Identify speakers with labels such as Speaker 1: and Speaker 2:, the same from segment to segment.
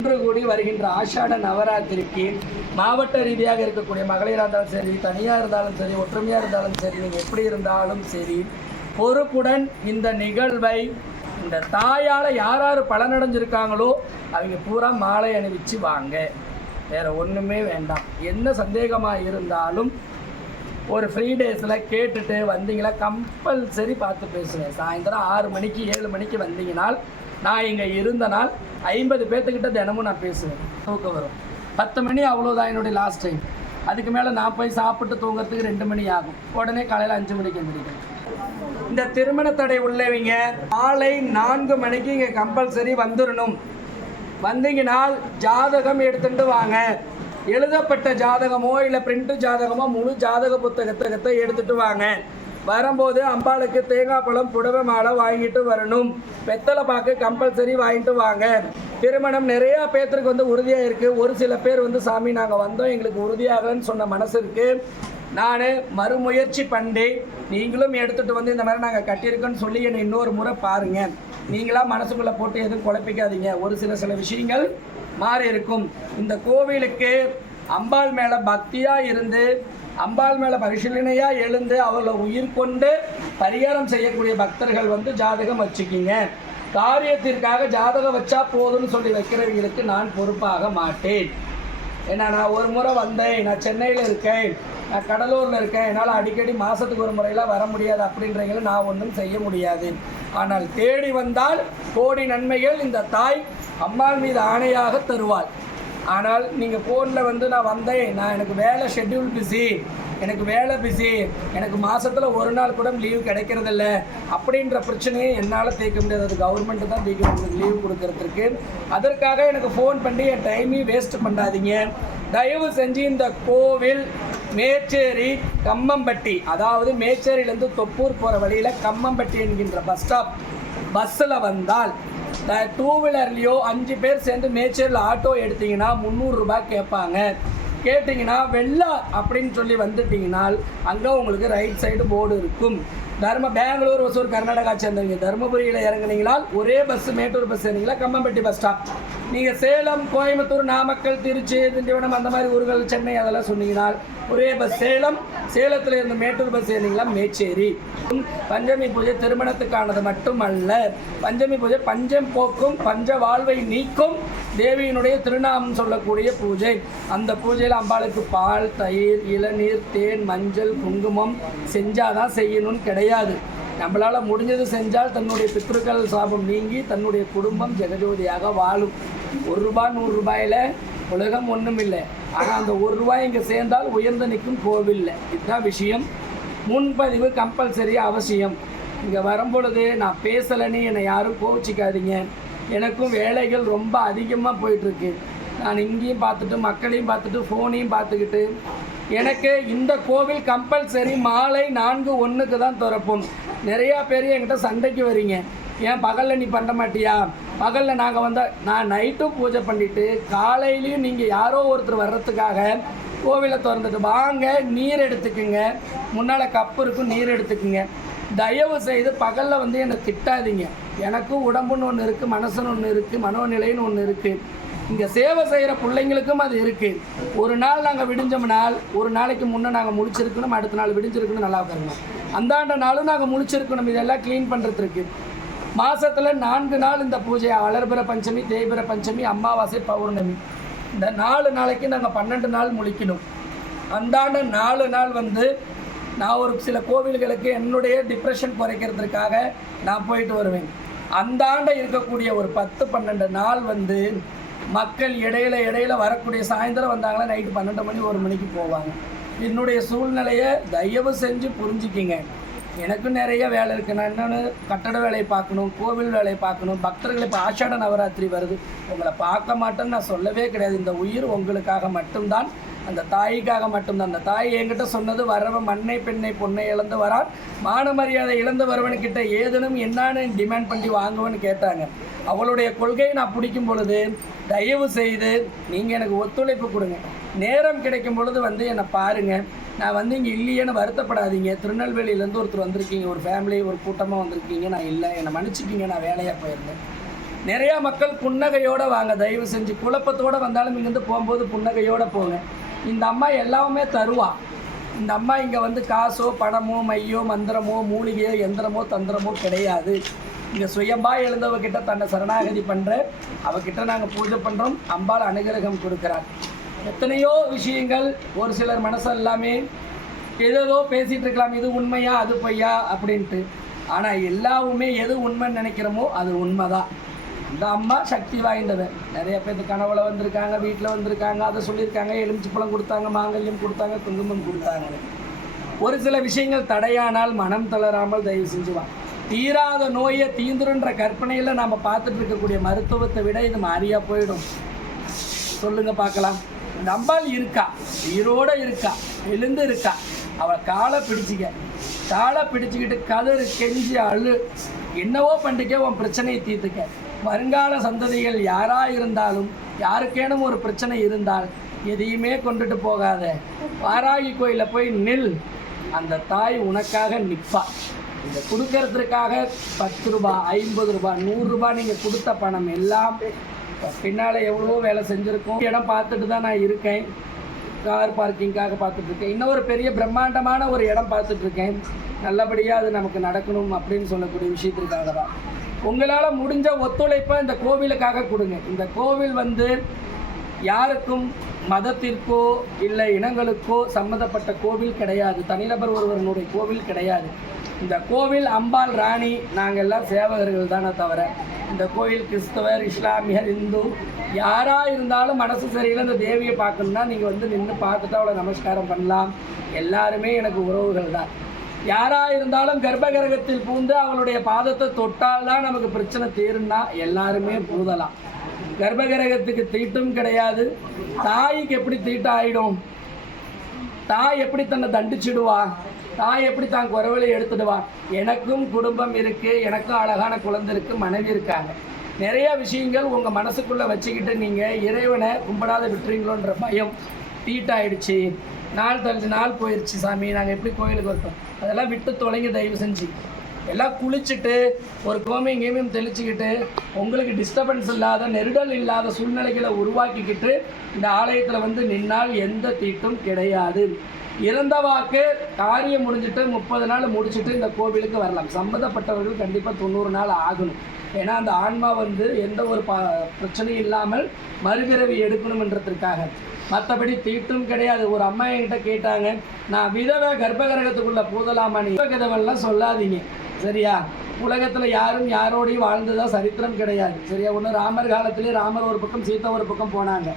Speaker 1: ஒன்று கூடி வருகின்ற ஆஷாட நவராத்திரிக்கு மாவட்ட ரீதியாக இருக்கக்கூடிய மகளிராக இருந்தாலும் சரி தனியாக இருந்தாலும் சரி ஒற்றுமையாக இருந்தாலும் சரி நீங்கள் எப்படி இருந்தாலும் சரி பொறுப்புடன் இந்த நிகழ்வை இந்த தாயால் யார் யார் பலனடைஞ்சிருக்காங்களோ அவங்க பூரா மாலை அணிவிச்சு வாங்க. வேறு ஒன்றுமே வேண்டாம். என்ன சந்தேகமாக இருந்தாலும் ஒரு ஃப்ரீ டேஸில் கேட்டுட்டு வந்தீங்களா? கம்பல்சரி பார்த்து பேசுவேன் சாயந்தரம் ஆறு மணிக்கு ஏழு மணிக்கு வந்தீங்கனால் நான் இங்கே இருந்த நாள் ஐம்பது பேர்த்துக்கிட்ட தினமும் நான் பேசுவேன். தூக்கம் வரும். பத்து மணி அவ்வளோதான் என்னுடைய லாஸ்ட் டைம் அதுக்கு மேலே நான் போய் சாப்பிட்டு தூங்குறதுக்கு ரெண்டு மணி ஆகும். உடனே காலையில் அஞ்சு மணிக்கு எந்திரிக்கணும் இந்த திருமண தடை உள்ளவங்க காலை நான்கு மணிக்கு இங்கே கம்பல்சரி வந்துடணும் வந்தீங்கனால் ஜாதகம் எடுத்துட்டு வாங்க. எழுதப்பட்ட ஜாதகமோ இல்லை பிரிண்ட் ஜாதகமோ முழு ஜாதக புத்தகத்தை எடுத்துட்டு வாங்க. வரும்போது அம்பாளுக்கு தேங்காய் பழம் புடவை மாலை வாங்கிட்டு வரணும். வெத்தலை பாக்கு கம்பல்சரி வாங்கிட்டு வாங்க. திருமணம் நிறையா பேர்த்துக்கு வந்து உறுதியாக இருக்குது ஒரு சில பேர் வந்து சாமி நாங்கள் வந்தோம். எங்களுக்கு உறுதியாகலன்னு சொன்ன மனசு இருக்குது நான் மறுமுயற்சி பண்ணி நீங்களும் எடுத்துகிட்டு வந்து இந்த மாதிரி நாங்கள் கட்டியிருக்கோன்னு சொல்லி என்னை இன்னொரு முறை பாருங்கள் நீங்களாக மனசுக்குள்ளே போட்டு எதுவும் குழப்பிக்காதீங்க. ஒரு சில சில விஷயங்கள் மாறி இருக்கும் இந்த கோவிலுக்கு அம்பாள் மேலே பக்தியாக இருந்து அம்பாள் மேலே பரிசீலனையாக எழுந்து அவளை உயிர் கொண்டு பரிகாரம் செய்யக்கூடிய பக்தர்கள் வந்து ஜாதகம் வச்சுக்கிங்க. காரியத்திற்காக ஜாதகம் வச்சா போதும்னு சொல்லி வைக்கிறவங்களுக்கு நான் பொறுப்பாக மாட்டேன். ஏன்னா நான் ஒரு முறை வந்தேன் நான் சென்னையில் இருக்கேன் நான் கடலூரில் இருக்கேன் என்னால் அடிக்கடி மாதத்துக்கு ஒரு முறையெல்லாம் வர முடியாது அப்படின்றவங்களை நான் ஒன்றும் செய்ய முடியாது. ஆனால் தேடி வந்தால் கோடி நன்மைகள் இந்த தாய் அம்மாள் மீது ஆணையாக தருவாள். ஆனால் நீங்கள் ஃபோனில் வந்து நான் வந்தேன். நான் எனக்கு வேலை ஷெட்யூல் பிஸி எனக்கு வேலை பிஸி எனக்கு மாதத்தில் ஒரு நாள் கூட லீவு கிடைக்கிறதில்ல. அப்படின்ற பிரச்சனையை என்னால் தீர்க்க முடியாது. அது கவர்மெண்ட்டு தான் தீர்க்க முடியாது லீவு கொடுக்கறதுக்கு. அதற்காக எனக்கு ஃபோன் பண்ணி என் டைமையும் வேஸ்ட் பண்ணாதீங்க. தயவு செஞ்சு இந்த கோவில் மேச்சேரி கம்மம்பட்டி அதாவது மேச்சேரியிலேருந்து தொப்பூர் போகிற வழியில் கம்மம்பட்டி என்கின்ற பஸ் ஸ்டாப் பஸ்ஸில் வந்தால் டூ வீலர்லேயோ அஞ்சு பேர் சேர்ந்து மேச்சேரில் ஆட்டோ எடுத்தீங்கன்னா முந்நூறுரூபா கேட்பாங்க. கேட்டிங்கன்னா வெள்ளா அப்படின்னு சொல்லி வந்துட்டீங்கனால் அங்கே உங்களுக்கு ரைட் சைடு போர்டு இருக்கும். தர்ம பெங்களூர் ஒசூர் கர்நாடகா சேர்ந்தவங்க தருமபுரியில் இறங்குனீங்களா ஒரே பஸ் மேட்டூர் பஸ் ஏறிங்களா கம்மம்பட்டி பஸ் ஸ்டாப் நீங்கள் சேலம் கோயம்புத்தூர் நாமக்கல் திருச்சி திண்டிவனம் அந்த மாதிரி ஊர்கள் சென்னை அதெல்லாம் சொன்னீங்கன்னால் ஒரே பஸ் சேலம் சேலத்தில் இருந்து மேட்டூர் பஸ் ஏறிங்களா மேச்சேரி. பஞ்சமி பூஜை திருமணத்துக்கானது மட்டுமல்ல பஞ்சமி பூஜை பஞ்சம் போக்கும் பஞ்ச வாழ்வை நீக்கும் தேவியினுடைய திருநாமம் சொல்லக்கூடிய பூஜை. அந்த பூஜையில் அம்பாளுக்கு பால் தயிர் இளநீர் தேன் மஞ்சள் குங்குமம் செஞ்சாதான் செய்யணும்னு கிடையாது. நம்மளால் முடிஞ்சது செஞ்சால் தன்னுடைய பித்ருக்கள் சாபம் நீங்கி தன்னுடைய குடும்பம் ஜெகஜோதியாக வாழும். ஒரு ரூபாய் நூறு ரூபாயில் உலகம் ஒன்றும் இல்லை ஆனால் அந்த ஒரு ரூபாய் இங்கே சேர்ந்தால் உயர்ந்து நிற்கும் கோவில்ல. இதுதான் விஷயம். முன்பதிவு கம்பல்சரி அவசியம். இங்கே வரும்பொழுது நான் பேசலைன்னு என்னை யாரும் கோவிச்சிக்காதீங்க. எனக்கும் வேலைகள் ரொம்ப அதிகமாக போயிட்டுருக்கு. நான் இங்கேயும் பார்த்துட்டு மக்களையும் பார்த்துட்டு ஃபோனையும் பார்த்துக்கிட்டு எனக்கு இந்த கோவில் கம்பல்சரி மாலை நான்கு ஒன்றுக்கு தான் திறப்போம். நிறையா பேர் என்கிட்ட சண்டைக்கு வரீங்க. ஏன் பகலில் நீ பண்ண மாட்டியா? பகலில் நாங்கள் வந்தால் நான் நைட்டும் பூஜை பண்ணிவிட்டு காலையிலையும் நீங்கள் யாரோ ஒருத்தர் வர்றதுக்காக கோவிலை திறந்துட்டு வாங்க நீர் எடுத்துக்குங்க. முன்னால் கப்பு இருக்கும் நீர் எடுத்துக்குங்க. தயவு செய்து பகலில் வந்து என்னை திட்டாதீங்க. எனக்கும் உடம்புன்னு ஒன்று இருக்குது மனசுன்னு ஒன்று இருக்குது மனோநிலைன்னு ஒன்று இருக்குது இங்கே சேவை செய்கிற பிள்ளைங்களுக்கும் அது இருக்குது ஒரு நாள் நாங்கள் விடிஞ்சோம்னால் ஒரு நாளைக்கு முன்னே நாங்கள் முழிச்சிருக்கணும் அடுத்த நாள் விடிஞ்சிருக்கணும் நல்லா இருக்கணும் அந்தாண்ட நாளும் நாங்கள் முழிச்சிருக்கணும் இதெல்லாம் க்ளீன் பண்ணுறதுக்கு மாதத்தில் நான்கு நாள் இந்த பூஜை. வளர்பிற பஞ்சமி தேய்பிற பஞ்சமி அமாவாசை பௌர்ணமி. இந்த நாலு நாளைக்கு நாங்கள் பன்னெண்டு நாள் முழிக்கணும். அந்தாண்ட நாலு நாள் வந்து நான் ஒரு சில கோவில்களுக்கு என்னுடைய டிப்ரெஷன் குறைக்கிறதுக்காக நான் போயிட்டு வருவேன். அந்தாண்ட இருக்கக்கூடிய ஒரு பத்து பன்னெண்டு நாள் வந்து மக்கள் இடையில இடையில வரக்கூடிய சாயந்தரம் வந்தாங்களா நைட்டு பன்னெண்டு மணி ஒரு மணிக்கு போவாங்க. என்னுடைய சூழ்நிலையை தயவு செஞ்சு புரிஞ்சுக்கிங்க. எனக்கும் நிறைய வேலை இருக்குது நான் என்னென்னு கட்டட வேலையை பார்க்கணும் கோவில் வேலையை பார்க்கணும். பக்தர்கள் இப்போ ஆஷாட நவராத்திரி வருது. உங்களை பார்க்க மாட்டேன்னு நான் சொல்லவே கிடையாது. இந்த உயிர் உங்களுக்காக மட்டும்தான் அந்த தாய்க்காக மட்டும்தான். அந்த தாய் என்கிட்ட சொன்னது வரவன் மண்ணை பெண்ணை பொண்ணை இழந்து வரான். மான மரியாதை இழந்து வருவன்கிட்ட ஏதேனும் என்னான்னு டிமாண்ட் பண்ணி வாங்குவேன்னு கேட்டாங்க. அவளுடைய கொள்கையை நான் பிடிக்கும் பொழுது தயவு செய்து நீங்கள் எனக்கு ஒத்துழைப்பு கொடுங்க. நேரம் கிடைக்கும் பொழுது வந்து என்னை பாருங்கள் நான் வந்து இங்கே இல்லையேன்னு வருத்தப்படாதீங்க. திருநெல்வேலியிலேருந்து ஒருத்தர் வந்திருக்கீங்க. ஒரு ஃபேமிலி ஒரு கூட்டமாக வந்திருக்கீங்க. நான் இல்லை. என்னை மன்னிச்சிக்கிங்க. நான் வேலையாக போயிருந்தேன். நிறையா மக்கள் புன்னகையோடு வாங்க. தயவு செஞ்சு குழப்பத்தோடு வந்தாலும் இங்கேருந்து போகும்போது புன்னகையோடு போங்க. இந்த அம்மா எல்லாமே தருவா. இந்த அம்மா இங்கே வந்து காசோ பணமோ மையோ மந்திரமோ மூலிகையோ எந்திரமோ தந்திரமோ கிடையாது. இங்கே சுயம்பா எழுந்தவகிட்ட தன்னை சரணாகதி பண்ணுற அவகிட்ட நாங்கள் பூஜை பண்ணுறோம் அம்பாள் அனுகிரகம் கொடுக்குறார். எத்தனையோ விஷயங்கள் ஒரு சிலர் மனசு எல்லாமே ஏதோ பேசிகிட்டு இருக்கலாம் இது உண்மையா அது பொய்யா அப்படின்ட்டு. ஆனால் எல்லாவுமே எது உண்மைன்னு நினைக்கிறோமோ அது உண்மை தான் இந்த அம்மா சக்தி வாய்ந்தவன் நிறைய பேர் கனவுல வந்திருக்காங்க வீட்டில் வந்திருக்காங்க அதை சொல்லியிருக்காங்க எலுமிச்சு பழம் கொடுத்தாங்க மாங்கல்யம் கொடுத்தாங்க குங்குமம் கொடுத்தாங்க. ஒரு சில விஷயங்கள் தடையானால் மனம் தளராமல் தயவு செஞ்சுவான் தீராத நோயை தீந்துருன்ற கற்பனையில் நம்ம பார்த்துட்டு இருக்கக்கூடிய மருத்துவத்தை விட இது மாறியா போயிடும். சொல்லுங்க பார்க்கலாம். இந்த அம்பாள் இருக்கா? உயிரோட இருக்கா? எழுந்து இருக்கா? அவள் காலை பிடிச்சிக்க. காலை பிடிச்சிக்கிட்டு கதறு கெஞ்சி அழு. என்னவோ பண்ணிக்க உன் பிரச்சனையை தீர்த்துக்க. வருங்கால சந்ததிகள் யாராக இருந்தாலும் யாருக்கேனும் ஒரு பிரச்சனை இருந்தால் எதையுமே கொண்டுட்டு போகாத. வாராகி கோயிலில் போய் நில். அந்த தாய் உனக்காக நிற்பா இதை கொடுக்கறதுக்காக பத்து ரூபாய் ஐம்பது ரூபாய் நூறுரூபா நீங்கள் கொடுத்த பணம் எல்லாம் பின்னால் எவ்வளவோ வேலை செஞ்சுருக்கோம். இடம் பார்த்துட்டு தான் நான் இருக்கேன். கார் பார்க்கிங்காக பார்த்துட்ருக்கேன் இன்னும் இன்னொரு பெரிய பிரம்மாண்டமான ஒரு இடம் பார்த்துட்ருக்கேன் நல்லபடியாக அது நமக்கு நடக்கணும் அப்படின்னு சொல்லக்கூடிய விஷயத்திற்காக தான். உங்களால் முடிஞ்ச ஒத்துழைப்பை இந்த கோவிலுக்காக கொடுங்க. இந்த கோவில் வந்து யாருக்கும் மதத்திற்கோ இல்லை இனங்களுக்கோ சம்மந்தப்பட்ட கோவில் கிடையாது. தனிநபர் ஒருவரனுடைய கோவில் கிடையாது. இந்த கோவில் அம்பாள் ராணி நாங்கள் எல்லாம் சேவகர்கள் தானே தவிர இந்த கோயில் கிறிஸ்தவர் இஸ்லாமியர் இந்து யாராக இருந்தாலும் மனசு சரியில்லை இந்த தேவியை பார்க்கணுன்னா நீங்கள் வந்து நின்று பார்த்துட்டு அவளை நமஸ்காரம் பண்ணலாம். எல்லாருமே எனக்கு உறவுகள் தான். யாராக இருந்தாலும் கர்ப்பகிரகத்தில் பூந்து அவளுடைய பாதத்தை தொட்டால் தான் நமக்கு பிரச்சனை தீரும்னா எல்லாருமே பூதலாம். கர்ப்பகிரகத்துக்கு தீட்டும் கிடையாது. தாய்க்கு எப்படி தீட்டம் ஆகிடும் தாய் எப்படி தன்னை தண்டிச்சிடுவா? தாய் எப்படி தான் குறவலை எடுத்துடுவா? எனக்கும் குடும்பம் இருக்குது எனக்கும் அழகான குழந்தை இருக்குது மனைவி இருக்காங்க. நிறைய விஷயங்கள் உங்கள் மனசுக்குள்ளே வச்சுக்கிட்டு நீங்கள் இறைவனை கும்பிடாத விட்டுறீங்களோன்ற பயம் தீட்டாயிடுச்சு. நாள் தள்ளி நாள் போயிடுச்சு சாமி. நாங்கள் எப்படி கோயிலுக்கு வரட்டும் அதெல்லாம் விட்டு தொலைங்க தயவு செஞ்சு. எல்லாம் குளிச்சுட்டு ஒரு கோமியம் கேமியம் தெளிச்சுக்கிட்டு உங்களுக்கு டிஸ்டர்பன்ஸ் இல்லாத நெருடல் இல்லாத சூழ்நிலைகளை உருவாக்கிக்கிட்டு இந்த ஆலயத்தில் வந்து நின்னால் எந்த தீட்டும் கிடையாது. இறந்த வாக்கு காரியம் முடிஞ்சிட்டு முப்பது நாள் முடிச்சுட்டு இந்த கோவிலுக்கு வரலாம். சம்மந்தப்பட்டவர்கள் கண்டிப்பாக தொண்ணூறு நாள் ஆகணும். ஏன்னா அந்த ஆன்மா வந்து எந்த ஒரு ப பிரச்சனையும் இல்லாமல் மறுபிறவி எடுக்கணுன்றதுக்காக மற்றபடி தீட்டும் கிடையாது. ஒரு அம்மா என்கிட்ட கேட்டாங்க நான் விதவை கர்ப்பகரகத்துக்குள்ளே பூதலாமா நீ? கதவெல்லாம் சொல்லாதீங்க. சரியா? உலகத்தில் யாரும் யாரோடையும் வாழ்ந்ததாக சரித்திரம் கிடையாது. சரியா? ஒன்று ராமர் காலத்திலே ராமர் ஒரு பக்கம் சீதா ஒரு பக்கம் போனாங்க.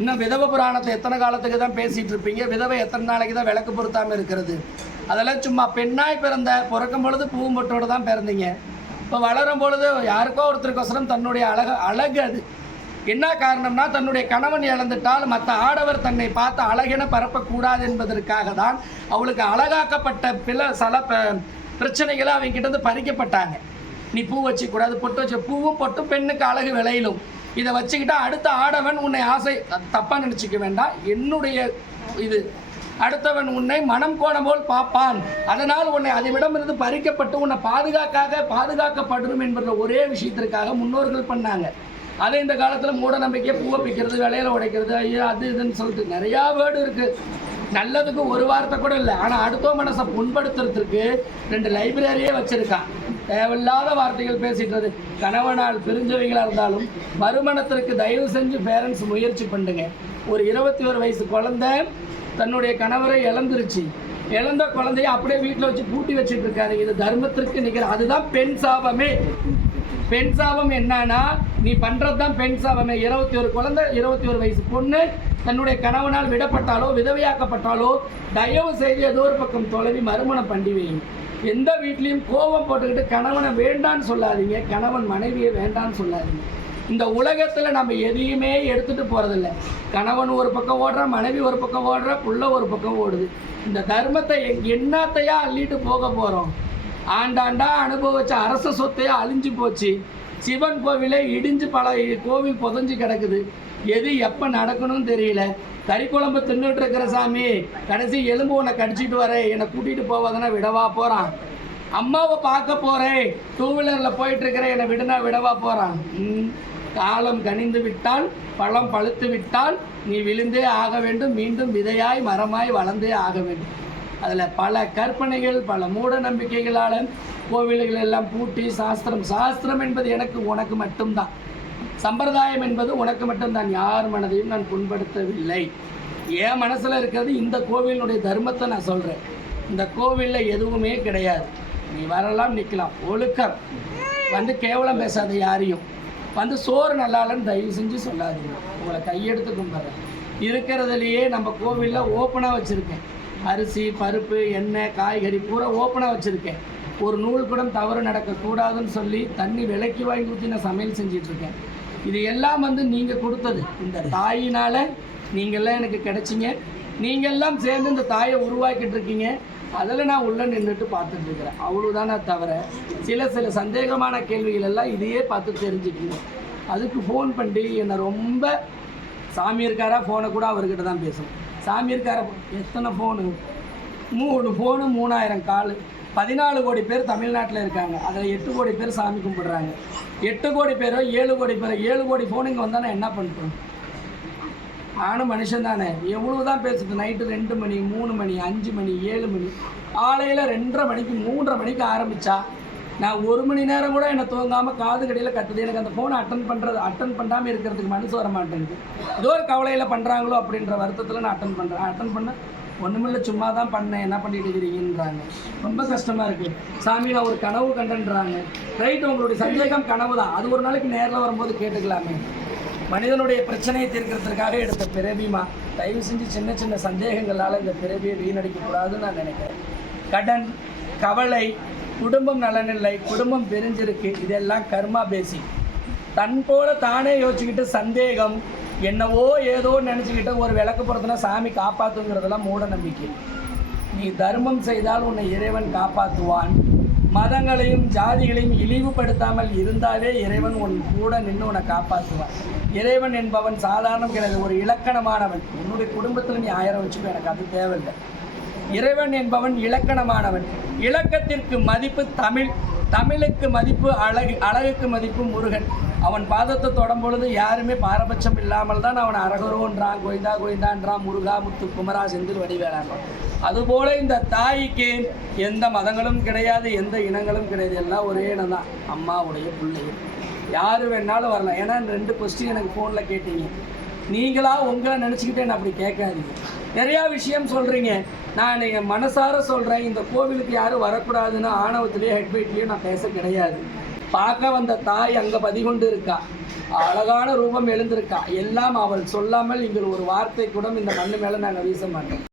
Speaker 1: இன்னும் விதவ புராணத்தை எத்தனை காலத்துக்கு தான் பேசிகிட்டு இருப்பீங்க? விதவை எத்தனை நாளைக்கு தான் விளக்கு பொருத்தாமல் இருக்கிறது? அதெல்லாம் சும்மா பெண்ணாய் பிறந்த பிறக்கும் பொழுது பூம்பொட்டோடு தான் பிறந்தீங்க. இப்போ வளரும் பொழுது யாருக்கோ ஒருத்தருக்கோசரம் தன்னுடைய அழகு அழகு அது. என்ன காரணம்னா தன்னுடைய கணவன் இழந்துட்டால் மற்ற ஆடவர் தன்னை பார்த்து அழகென பரப்பக்கூடாது என்பதற்காக தான் அவளுக்கு அழகாக்கப்பட்ட பில சில பிரச்சனைகளை அவங்க கிட்ட இருந்து பறிக்கப்பட்டாங்க. நீ பூ வச்சுக்கூடாது பொட்டு வச்ச பூவும் பொட்டும் பெண்ணுக்கு அழகு விளையிலும். இதை வச்சுக்கிட்டா அடுத்த ஆடவன் உன்னை ஆசை தப்பாக நினச்சிக்க வேண்டாம். என்னுடைய இது அடுத்தவன் உன்னை மனம் கோண போல் பார்ப்பான். அதனால் உன்னை அதிவிடமிருந்து பறிக்கப்பட்டு உன்னை பாதுகாக்காக பாதுகாக்கப்படணும் என்கிற ஒரே விஷயத்திற்காக முன்னோர்கள் பண்ணாங்க. அதை இந்த காலத்தில் மூட நம்பிக்கை பூவை பிக்கிறது விலையில உடைக்கிறது ஐயோ அது இதுன்னு சொல்லிட்டு நிறையா வேர்டு இருக்குது நல்லதுக்கு ஒரு வார்த்தை கூட இல்லை. ஆனால் அடுத்த மனசை புண்படுத்துறதுக்கு ரெண்டு லைப்ரரியே வச்சுருக்கான். தேவையில்லாத வார்த்தைகள் பேசிட்டுறது கணவனால் பிரிஞ்சவைகளாக இருந்தாலும் மறுமணத்திற்கு தயவு செஞ்சு பேரண்ட்ஸ் முயற்சி பண்ணுங்க. ஒரு இருபத்தி ஒரு வயசு குழந்தை தன்னுடைய கணவரை இழந்துருச்சு. இழந்த குழந்தைய அப்படியே வீட்டில் வச்சு பூட்டி வச்சுட்டு இருக்காரு. இது தர்மத்திற்கு நிகர் அதுதான் பெண் சாபமே. பெண் சாபம் என்னன்னா நீ பண்ணுறது தான் பெண் சாபமே இருபத்தி ஒரு குழந்தை இருபத்தி ஒரு வயசு பொண்ணு தன்னுடைய கணவனால் விடப்பட்டாலோ விதவையாக்கப்பட்டாலோ தயவு செய்து ஏதோ ஒரு பக்கம் தொலைவி மறுமணம் பண்ணி வைங்க எந்த வீட்லேயும் கோபம் போட்டுக்கிட்டு கணவனை வேண்டான்னு சொல்லாதீங்க கணவன் மனைவியை வேண்டான்னு சொல்லாதீங்க. இந்த உலகத்தில் நம்ம எதையுமே எடுத்துகிட்டு போகிறதில்ல கணவன் ஒரு பக்கம் ஓடுறா மனைவி ஒரு பக்கம் ஓடுறா புள்ள ஒரு பக்கம் ஓடுது. இந்த தர்மத்தை என்னத்தையா அள்ளிட்டு போக போகிறோம் ஆண்டாண்டா அனுபவிச்ச அரச சொத்தையா அழிஞ்சு போச்சு. சிவன் கோவிலே இடிஞ்சு பல கோவில் புதஞ்சு கிடக்குது. எது எப்போ நடக்கணும்னு தெரியல. கறிக்குழம்பு தின்னுட்டு இருக்கிற சாமி கடைசி எலும்பு உன்னை கடிச்சிட்டு வரேன் என்னை கூட்டிகிட்டு போவாதுன்னா விடவா போகிறான் அம்மாவை பார்க்க போகிறேன் டூ வீலரில் போயிட்டுருக்கிறேன் என்னை விடுனா விடவா போகிறான் காலம் கனிந்து விட்டால் பழம் பழுத்து விட்டால் நீ விழுந்தே ஆக வேண்டும் மீண்டும் விதையாய் மரமாய் வளர்ந்தே ஆக வேண்டும். அதில் பல கற்பனைகள் பல மூட நம்பிக்கைகளால் கோவில்கள் எல்லாம் பூட்டி சாஸ்திரம் சாஸ்திரம் என்பது எனக்கு உனக்கு மட்டும்தான். சம்பிரதாயம் என்பது உனக்கு மட்டும்தான். யார் மனதையும் நான் புண்படுத்தவில்லை. என் மனசில் இருக்கிறது இந்த கோவிலினுடைய தர்மத்தை நான் சொல்கிறேன் இந்த கோவிலில் எதுவுமே கிடையாது. நீ வரலாம் நிற்கலாம் ஒழுக்கம். வந்து கேவலம் பேசாத யாரையும். வந்து சோறு நல்லாலன்னு தயவு செஞ்சு சொல்லாதீங்க. உங்களை கையெடுத்து கும்பிட்றேன். இருக்கிறதுலையே நம்ம கோவிலில் ஓப்பனாக வச்சுருக்கேன். அரிசி பருப்பு எண்ணெய் காய்கறி பூரா ஓப்பனாக வச்சுருக்கேன். ஒரு நூல் கூடம் தவறு நடக்கக்கூடாதுன்னு சொல்லி தண்ணி விலைக்கு வாங்கி ஊற்றி நான் சமையல் செஞ்சிட்ருக்கேன். இது எல்லாம் வந்து நீங்கள் கொடுத்தது. இந்த தாயினால் நீங்கள்லாம் எனக்கு கிடைச்சிங்க. நீங்கள்லாம் சேர்ந்து இந்த தாயை உருவாக்கிட்டு இருக்கீங்க அதில் நான் உள்ளே நின்றுட்டு பார்த்துட்டு இருக்கிறேன் அவ்வளோதானே தவிர சில சில சந்தேகமான கேள்விகள் எல்லாம் இதையே பார்த்து தெரிஞ்சுக்கணும். அதுக்கு ஃபோன் பண்ணி என்னை ரொம்ப சாமி இருக்காரா ஃபோனை கூட அவர்கிட்ட தான் பேசணும். சாமி இருக்கார எத்தனை ஃபோனு மூணு ஃபோனு மூணாயிரம் கால். பதினாலு கோடி பேர் தமிழ்நாட்டில் இருக்காங்க. அதில் எட்டு கோடி பேர் சாமி கும்பிடுறாங்க. எட்டு கோடி பேரோ ஏழு கோடி பேரோ ஏழு கோடி ஃபோன் இங்கே வந்தானே என்ன பண்ணுறோம் நானும் மனுஷன் தானே. எவ்வளோ தான் பேசுது? நைட்டு ரெண்டு மணி மூணு மணி அஞ்சு மணி ஏழு மணி. காலையில் ரெண்டரை மணிக்கு மூன்றரை மணிக்கு ஆரம்பித்தா நான் ஒரு மணி நேரம் கூட என்னை தூங்காமல் காது கடையில் கத்துது. எனக்கு அந்த ஃபோனை அட்டன் பண்ணுறது அட்டன் பண்ணாமல் இருக்கிறதுக்கு மனசு வர மாட்டேங்குது. ஏதோ ஒரு கவலையில் பண்ணுறாங்களோ அப்படின்ற வருத்தத்தில் நான் அட்டன் பண்ணுறேன் அட்டன் பண்ண ஒன்றுமில்ல சும்மா தான் பண்ணேன். என்ன பண்ணிட்டு இருக்கிறீங்கன்றாங்க. ரொம்ப கஷ்டமாக இருக்குது சாமி நான் ஒரு கனவு கண்டேன்றாங்க. ரைட் உங்களுடைய சந்தேகம் கனவு தான் அது ஒரு நாளைக்கு நேரில் வரும்போது கேட்டுக்கலாமே. மனிதனுடைய பிரச்சனையை தீர்க்கிறதுக்காக எடுத்த பிறவிமா தயவு செஞ்சு சின்ன சின்ன சந்தேகங்களால் இந்த பிறவியை வீணடிக்கக்கூடாதுன்னு நான் நினைக்கிறேன். கடன் கவலை குடும்பம் நலனில்லை குடும்பம் பிரிஞ்சிருக்கு இதெல்லாம் கர்மா பேசி. தன் போல தானே யோசிச்சுக்கிட்டு சந்தேகம் என்னவோ ஏதோ நினச்சிக்கிட்டு ஒரு விளக்கு பொறுத்தனா சாமி காப்பாற்றுங்கிறதெல்லாம் மூட நம்பிக்கை. நீ தர்மம் செய்தால் உன்னை இறைவன் காப்பாற்றுவான் மதங்களையும் ஜாதிகளையும் இழிவுபடுத்தாமல் இருந்தாலே இறைவன் உன் கூட நின்று உன்னை காப்பாற்றுவான் இறைவன் என்பவன் சாதாரணம் கிடையாது ஒரு இலக்கணமானவன். உன்னுடைய குடும்பத்தில் நீ ஆயிரம் வச்சுக்கோ எனக்கு அது தேவையில்லை. இறைவன் என்பவன் இலக்கணமானவன். இலக்கத்திற்கு மதிப்பு தமிழ். தமிழுக்கு மதிப்பு அழகு அழகுக்கு மதிப்பு முருகன். அவன் பாதத்தை தொடும் பொழுது யாருமே பாரபட்சம் இல்லாமல் தான் அவன் அரகரோன்றான் கோய்ந்தா கோய்ந்தான்றான் முருகா முத்து குமரா செந்தில் வடிவேலான்றான் அதுபோல இந்த தாய்க்கு எந்த மதங்களும் கிடையாது எந்த இனங்களும் கிடையாது. எல்லாம் ஒரே இனம் தான் அம்மாவுடைய பிள்ளைகள். யார் வேணாலும் வரலாம். ஏன்னா ரெண்டு கொஸ்டின் எனக்கு ஃபோனில் கேட்டீங்க. நீங்களா உங்களை நினச்சிக்கிட்டே நான் அப்படி கேட்காதீங்க. நிறையா விஷயம் சொல்கிறீங்க நான் நீங்கள் மனசார சொல்கிறேன் இந்த கோவிலுக்கு யாரும் வரக்கூடாதுன்னு ஆணவத்திலேயே ஹெட்வெயிட்லேயும் நான் பேச கிடையாது. பார்க்க வந்த தாய் அங்கே பதிகொண்டு இருக்கா? அழகான ரூபம் எழுந்திருக்கா? எல்லாம் அவள் சொல்லாமல் நீங்கள் ஒரு வார்த்தை கூட இந்த மண்ணு மேலே நாங்கள் வீச மாட்டோம்.